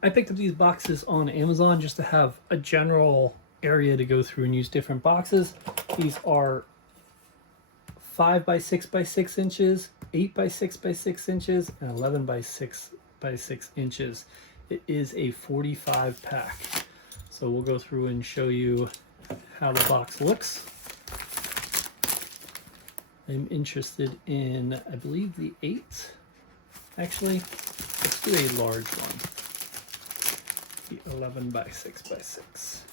I picked up these boxes on Amazon just to have a general area to go through and use different boxes. These are 5 by 6 by 6 inches, 8 by 6 by 6 inches, and 11 by 6 by 6 inches. It is a 45 pack. So we'll go through and show you how the box looks. I'm interested in, I believe, the 8. Actually, let's do a large one. The 11 by 6 by 6.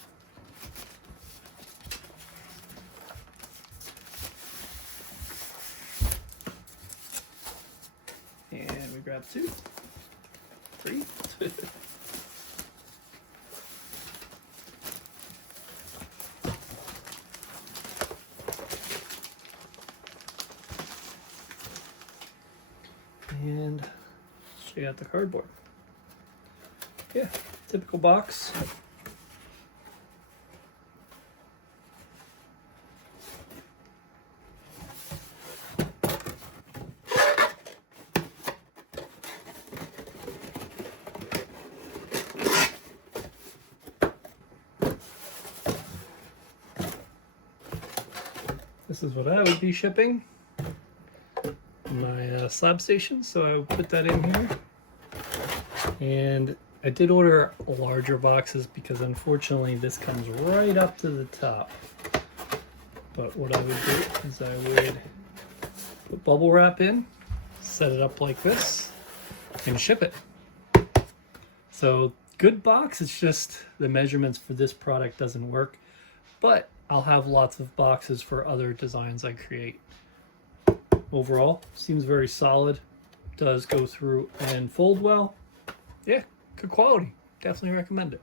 And we grab 2, 3. And show out the cardboard. Yeah, typical box. This is what I would be shipping. My slab station, so I would put that in here. And I did order larger boxes because unfortunately this comes right up to the top. But what I would do is I would put bubble wrap in, set it up like this, and ship it. So good box, it's just the measurements for this product doesn't work, but I'll have lots of boxes for other designs I create. Overall, seems very solid, does go through and fold well. Yeah, good quality, definitely recommend it.